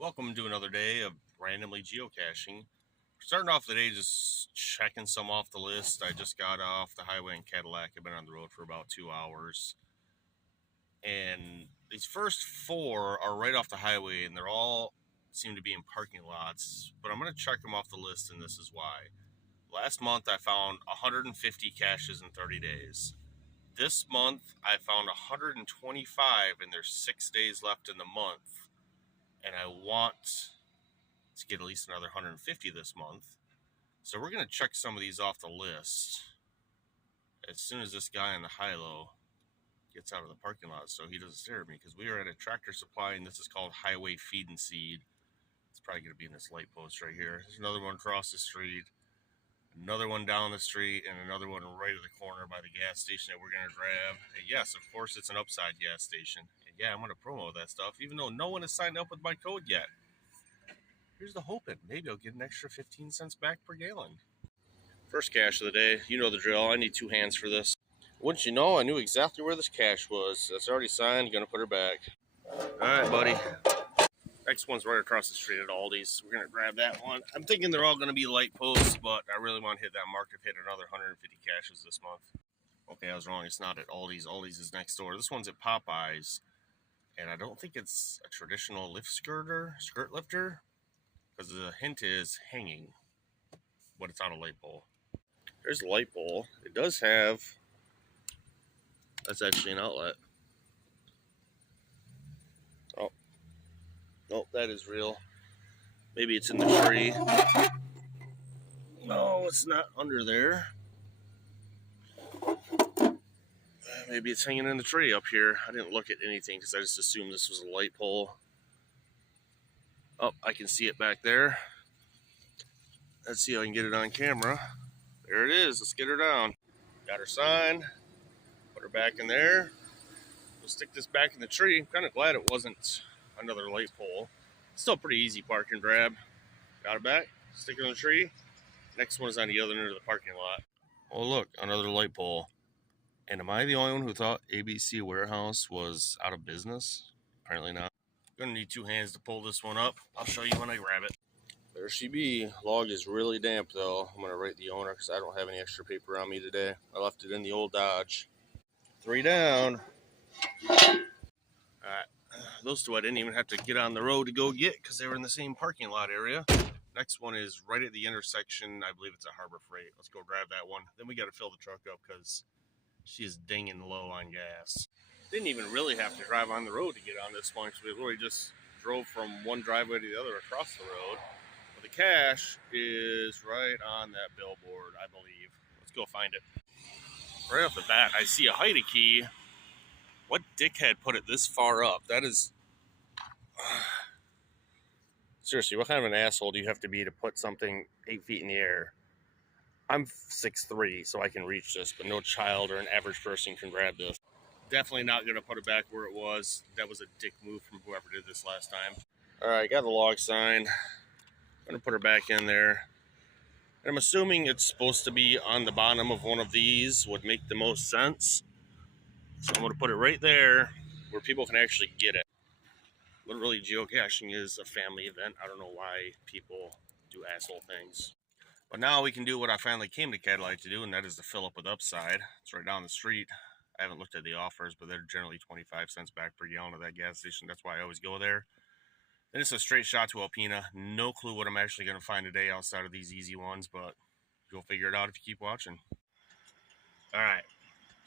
Welcome to another day of randomly geocaching. Starting off the day just checking some off the list. I just got off the highway in Cadillac. I've been on the road for about 2 hours. And these first four are right off the highway and they're all seem to be in parking lots. But I'm going to check them off the list and this is why. Last month I found 150 caches in 30 days. This month I found 125 and there's 6 days left in the month. And I want to get at least another 150 this month. So we're going to check some of these off the list as soon as this guy in the high-low gets out of the parking lot so he doesn't stare at me, because we are at a Tractor Supply and this is called Highway Feed and Seed. It's probably going to be in this light post right here. There's another one across the street, another one down the street, and another one right at the corner by the gas station that we're going to grab. And yes, of course, it's an Upside gas station. And yeah, I'm going to promo that stuff, even though no one has signed up with my code yet. Here's the hoping. Maybe I'll get an extra 15 cents back per gallon. First cache of the day. You know the drill. I need two hands for this. Wouldn't you know, I knew exactly where this cache was. That's already signed. Going to put her back. All right, buddy. Next one's right across the street at Aldi's. We're going to grab that one. I'm thinking they're all going to be light posts, but I really want to hit that mark to hit another 150 caches this month. Okay, I was wrong. It's not at Aldi's. Aldi's is next door. This one's at Popeyes. And I don't think it's a traditional skirt lifter. Because the hint is hanging, but it's on a light pole. There's a light pole. It does have, that's actually an outlet. Oh, nope, that is real. Maybe it's in the tree. No, it's not under there. Maybe it's hanging in the tree up here. I didn't look at anything because I just assumed this was a light pole. Oh, I can see it back there. Let's see if I can get it on camera. There it is. Let's get her down. Got her signed. Put her back in there. We'll stick this back in the tree. I'm kind of glad it wasn't another light pole. Still pretty easy park and grab. Got her back. Stick her in the tree. Next one is on the other end of the parking lot. Oh, look. Another light pole. And am I the only one who thought ABC Warehouse was out of business? Apparently not. Gonna need two hands to pull this one up. I'll show you when I grab it. There she be. Log is really damp though. I'm gonna write the owner because I don't have any extra paper on me today. I left it in the old Dodge. 3 down. Alright. Those two I didn't even have to get on the road to go get because they were in the same parking lot area. Next one is right at the intersection. I believe it's a Harbor Freight. Let's go grab that one. Then we gotta fill the truck up because she is dinging low on gas. Didn't even really have to drive on the road to get on this one because we literally just drove from one driveway to the other across the road. But the cache is right on that billboard, I believe. Let's go find it. Right off the bat, I see a hide key. What dickhead put it this far up? That is... Seriously, what kind of an asshole do you have to be to put something 8 feet in the air? I'm 6'3", so I can reach this, but no child or an average person can grab this. Definitely not going to put it back where it was. That was a dick move from whoever did this last time. All right, got the log sign. I'm going to put her back in there. And I'm assuming it's supposed to be on the bottom of one of these would make the most sense. So I'm going to put it right there where people can actually get it. Literally, geocaching is a family event. I don't know why people do asshole things. But now we can do what I finally came to Cadillac to do, and that is to fill up with Upside. It's right down the street. I haven't looked at the offers, but they're generally 25 cents back per gallon at that gas station. That's why I always go there. Then it's a straight shot to Alpena. No clue what I'm actually going to find today outside of these easy ones, but you'll figure it out if you keep watching. All right.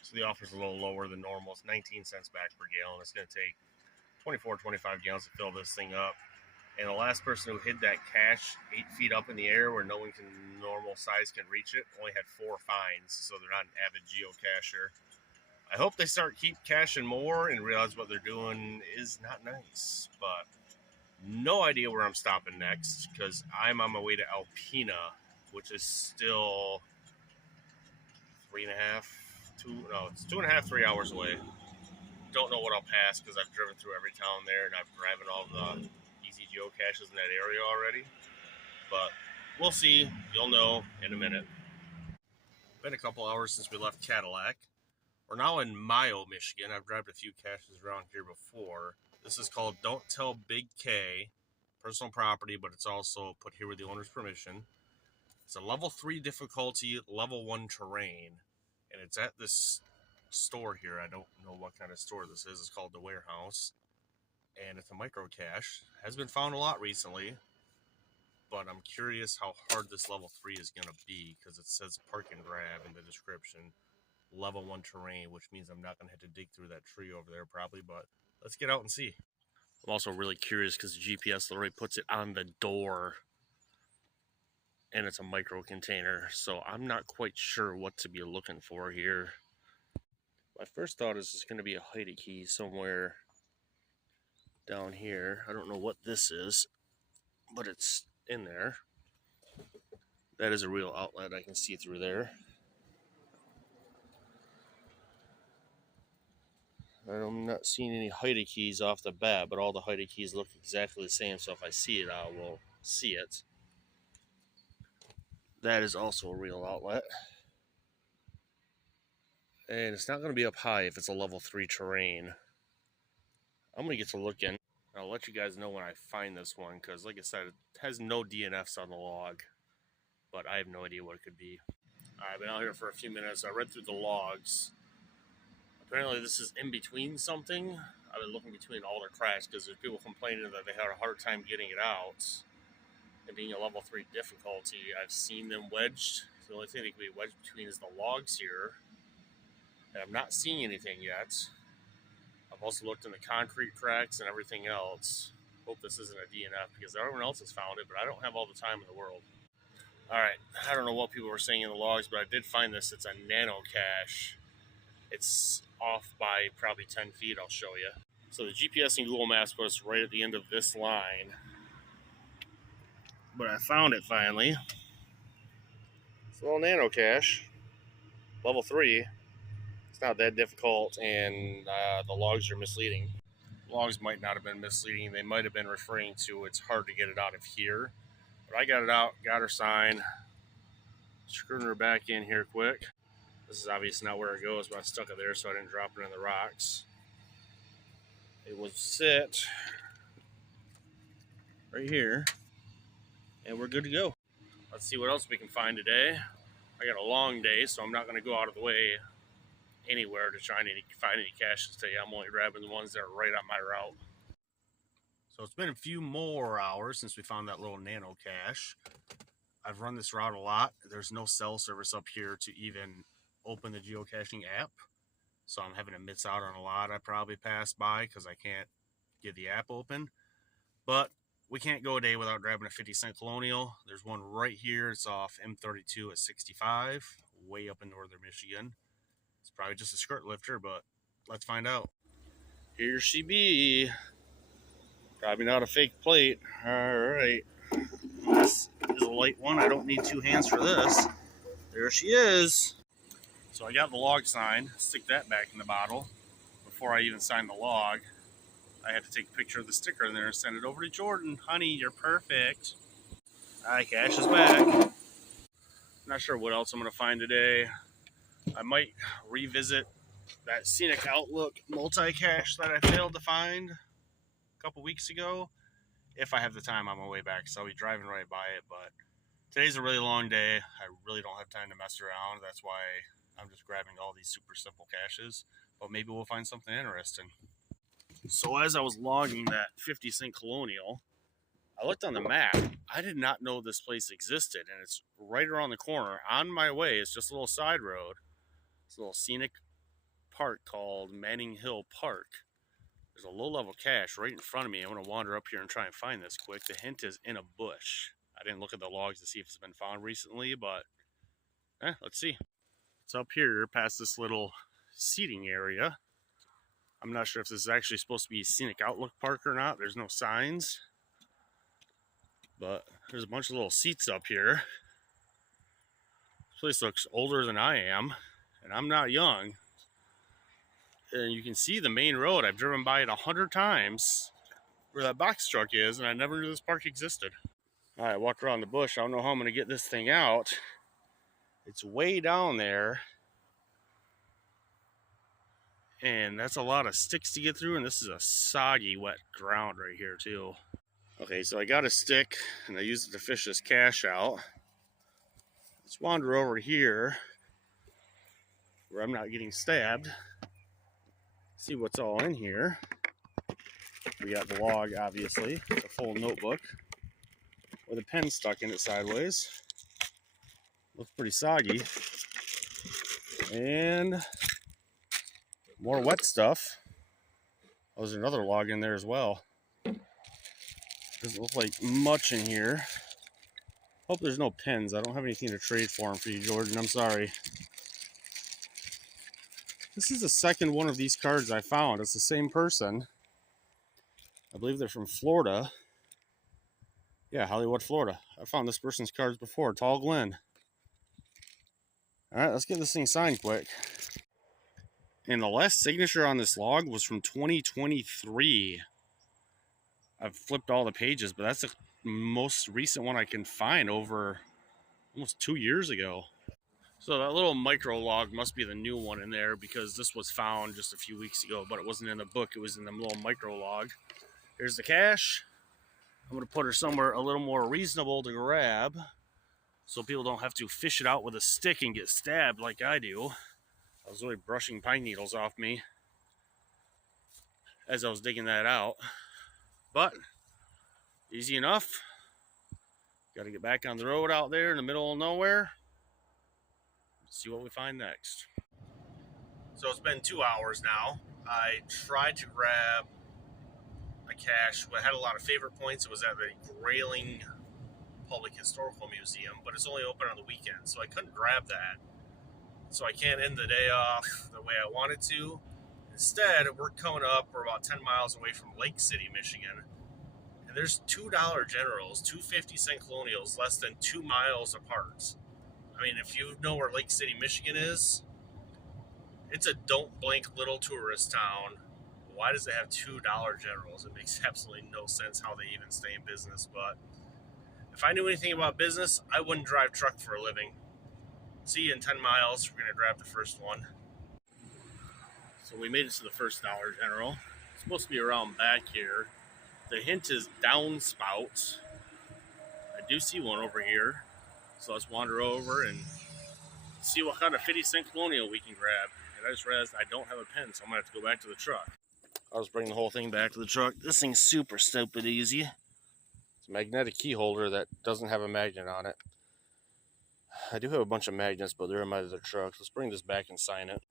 So the offer's a little lower than normal. It's 19 cents back per gallon. It's going to take 24, 25 gallons to fill this thing up. And the last person who hid that cache 8 feet up in the air where no one can normal size can reach it only had 4 finds, so they're not an avid geocacher. I hope they keep caching more and realize what they're doing is not nice. But no idea where I'm stopping next because I'm on my way to Alpena, which is still 2.5, 3 hours away. Don't know what I'll pass because I've driven through every town there and I've driven all the easy geocaches in that area already. But we'll see. You'll know in a minute. Been a couple hours since we left Cadillac. We're now in Mayo, Michigan. I've driven a few caches around here before. This is called Don't Tell Big K. personal property, but it's also put here with the owner's permission. It's a level 3 difficulty, level 1 terrain, and it's at this store here. I don't know what kind of store this is. It's called the Warehouse, and it's a micro cache. Has been found a lot recently, but I'm curious how hard this level 3 is going to be, because it says park and grab in the description. Level 1 terrain, which means I'm not going to have to dig through that tree over there probably, but let's get out and see. I'm also really curious because the GPS literally puts it on the door, and it's a micro container, so I'm not quite sure what to be looking for here. My first thought is it's going to be a hidey key somewhere down here. I don't know what this is, but it's in there. That is a real outlet. I can see through there. I'm not seeing any hidey keys off the bat, but all the hidey keys look exactly the same, so if I see it, I will see it. That is also a real outlet. And it's not going to be up high if it's a level 3 terrain. I'm going to get to looking. I'll let you guys know when I find this one, because like I said, it has no DNFs on the log, but I have no idea what it could be. I've been out here for a few minutes. I read through the logs. Apparently this is in between something. I've been looking between all their cracks because there's people complaining that they had a hard time getting it out. And being a level 3 difficulty, I've seen them wedged. The only thing they can be wedged between is the logs here. And I'm not seeing anything yet. I've also looked in the concrete cracks and everything else. Hope this isn't a DNF because everyone else has found it, but I don't have all the time in the world. Alright, I don't know what people were saying in the logs, but I did find this. It's a nano cache. It's off by probably 10 feet, I'll show you. So the GPS and Google Maps put us right at the end of this line. But I found it finally. It's a little nano cache. Level 3. It's not that difficult, and the logs are misleading. Logs might not have been misleading. They might have been referring to it's hard to get it out of here. But I got it out, got her sign. Screwing her back in here quick. This is obviously not where it goes, but I stuck it there so I didn't drop it in the rocks. It would sit right here, and we're good to go. Let's see what else we can find today. I got a long day, so I'm not going to go out of the way anywhere to try and find any caches today. I'm only grabbing the ones that are right on my route. So it's been a few more hours since we found that little nano cache. I've run this route a lot. There's no cell service up here to even open the geocaching app, so I'm having to miss out on a lot I probably passed by because I can't get the app open. But we can't go a day without grabbing a 50-cent colonial. There's one right here. It's off M32 at 65, way up in northern Michigan. It's probably just a skirt lifter, but let's find out. Here she be. Probably not a fake plate. All right. This is a light one. I don't need 2 hands for this. There she is. So I got the log sign, stick that back in the bottle. Before I even sign the log, I had to take a picture of the sticker in there and send it over to Jordan. Honey, you're perfect. Alright, cache is back. Not sure what else I'm going to find today. I might revisit that Scenic Outlook multi-cache that I failed to find a couple weeks ago. If I have the time on my way back, so I'll be driving right by it. But today's a really long day. I really don't have time to mess around. That's why I'm just grabbing all these super simple caches, but maybe we'll find something interesting. So as I was logging that 50-cent colonial, I looked on the map. I did not know this place existed, and it's right around the corner. On my way, it's just a little side road. It's a little scenic park called Manning Hill Park. There's a low-level cache right in front of me. I'm going to wander up here and try and find this quick. The hint is in a bush. I didn't look at the logs to see if it's been found recently, but let's see. It's up here past this little seating area. I'm not sure if this is actually supposed to be Scenic Outlook Park or not. There's no signs. But there's a bunch of little seats up here. This place looks older than I am, and I'm not young. And you can see the main road. I've driven by it 100 times where that box truck is, and I never knew this park existed. All right, walked around the bush. I don't know how I'm going to get this thing out. It's way down there, and that's a lot of sticks to get through, and this is a soggy, wet ground right here, too. Okay, so I got a stick and I used it to fish this cache out. Let's wander over here where I'm not getting stabbed. See what's all in here. We got the log, obviously, a full notebook with a pen stuck in it sideways. Looks pretty soggy. And more wet stuff. Oh, there's another log in there as well. Doesn't look like much in here. Hope there's no pins. I don't have anything to trade for you, Jordan. I'm sorry. This is the second one of these cards I found. It's the same person. I believe they're from Florida. Yeah, Hollywood, Florida. I found this person's cards before. Tall Glen. All right, let's get this thing signed quick. And the last signature on this log was from 2023. I've flipped all the pages, but that's the most recent one I can find, over almost 2 years ago. So that little micro log must be the new one in there, because this was found just a few weeks ago, but it wasn't in the book. It was in the little micro log. Here's the cache. I'm going to put her somewhere a little more reasonable to grab, so people don't have to fish it out with a stick and get stabbed like I do. I was really brushing pine needles off me as I was digging that out. But easy enough. Got to get back on the road out there in the middle of nowhere. See what we find next. So it's been 2 hours now. I tried to grab a cache. I had a lot of favorite points. It was at the Grayling Public Historical Museum, but it's only open on the weekend, so I couldn't grab that. So I can't end the day off the way I wanted to. Instead, we're coming up, we're about 10 miles away from Lake City, Michigan. And there's $2 Generals, 2 50-cent Colonials, less than 2 miles apart. I mean, if you know where Lake City, Michigan is, it's a don't blink little tourist town. Why does it have $2 Generals? It makes absolutely no sense how they even stay in business. But if I knew anything about business, I wouldn't drive truck for a living. See you in 10 miles. We're going to grab the first one. So we made it to the first Dollar General. It's supposed to be around back here. The hint is downspout. I do see one over here. So let's wander over and see what kind of 50-cent Colonial we can grab. And I just realized I don't have a pen, so I'm going to have to go back to the truck. I'll just bring the whole thing back to the truck. This thing's super stupid easy. It's a magnetic key holder that doesn't have a magnet on it. I do have a bunch of magnets, but they're in my other truck. Let's bring this back and sign it.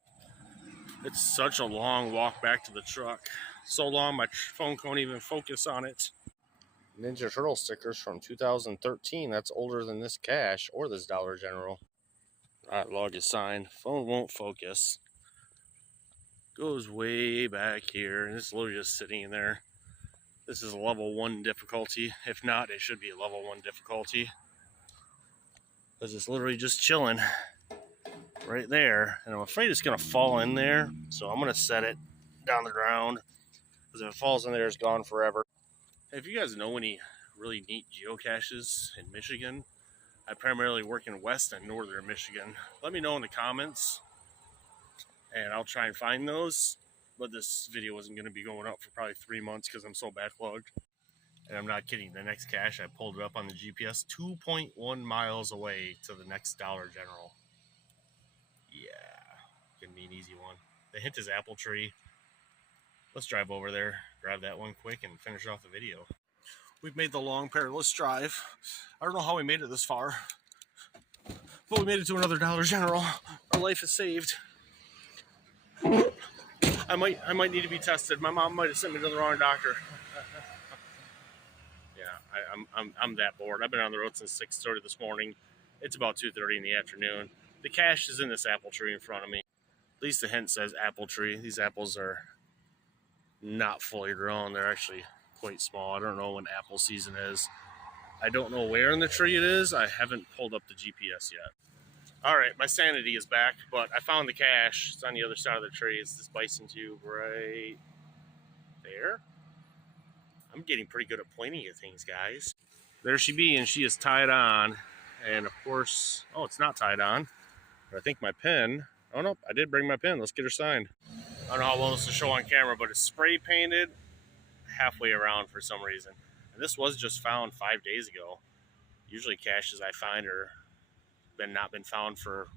It's such a long walk back to the truck. So long, my phone can't even focus on it. Ninja Turtle stickers from 2013. That's older than this cache or this Dollar General. Alright, log is signed. Phone won't focus. Goes way back here. And it's literally just sitting in there. This is a level 1 difficulty. If not, it should be a level 1 difficulty. Because it's literally just chilling right there. And I'm afraid it's going to fall in there. So I'm going to set it down the ground. Because if it falls in there, it's gone forever. If you guys know any really neat geocaches in Michigan, I primarily work in west and northern Michigan. Let me know in the comments, and I'll try and find those. But this video isn't going to be going up for probably 3 months because I'm so backlogged. And I'm not kidding. The next cache, I pulled it up on the GPS, 2.1 miles away to the next Dollar General. Yeah, gonna be an easy one. The hint is apple tree. Let's drive over there, grab that one quick, and finish off the video. We've made the long perilous drive. I don't know how we made it this far, but we made it to another Dollar General. Our life is saved. I might need to be tested. My mom might have sent me to the wrong doctor. Yeah, I'm that bored. I've been on the road since 6:30 this morning. It's about 2:30 in the afternoon. The cache is in this apple tree in front of me. At least the hint says apple tree. These apples are not fully grown. They're actually quite small. I don't know when apple season is. I don't know where in the tree it is. I haven't pulled up the GPS yet. All right, my sanity is back, but I found the cache. It's on the other side of the tree. It's this bison tube right there. I'm getting pretty good at pointing at things, guys. There she be, and she is tied on. And of course, oh, it's not tied on. But I think my pen, oh no, I did bring my pen. Let's get her signed. I don't know how well this will show on camera, but it's spray painted halfway around for some reason. And This was just found 5 days ago. Usually caches I find are not been found for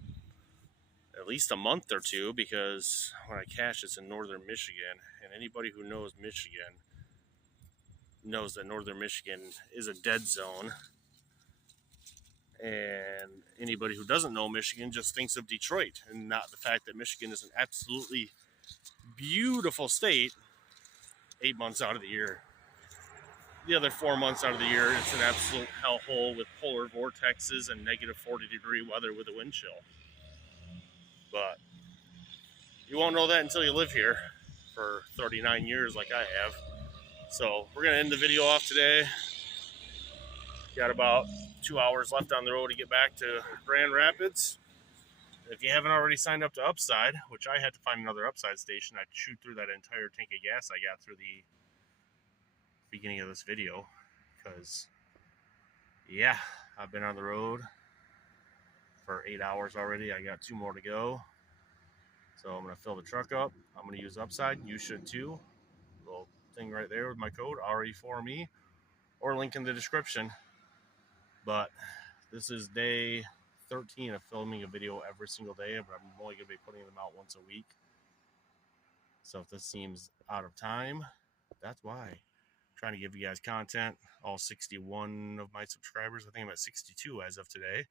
at least a month or two, because when I cache, it's in northern Michigan, and anybody who knows Michigan knows that northern Michigan is a dead zone. And anybody who doesn't know Michigan just thinks of Detroit, and not the fact that Michigan is an absolutely beautiful state 8 months out of the year. The other 4 months out of the year, it's an absolute hellhole with polar vortexes and negative 40-degree weather with a wind chill. But you won't know that until you live here for 39 years like I have. So we're going to end the video off today. Got about 2 hours left on the road to get back to Grand Rapids. If you haven't already signed up to Upside, which I had to find another Upside station, I'd shoot through that entire tank of gas I got through the beginning of this video, because yeah, I've been on the road for 8 hours already. I got 2 more to go. So I'm going to fill the truck up. I'm going to use Upside. You should too. Little thing right there with my code, RE4ME, or link in the description. But this is day 13 of filming a video every single day, but I'm only going to be putting them out once a week. So if this seems out of time, that's why. I'm trying to give you guys content. All 61 of my subscribers. I think I'm at 62 as of today.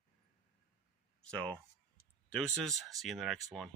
So, deuces. See you in the next one.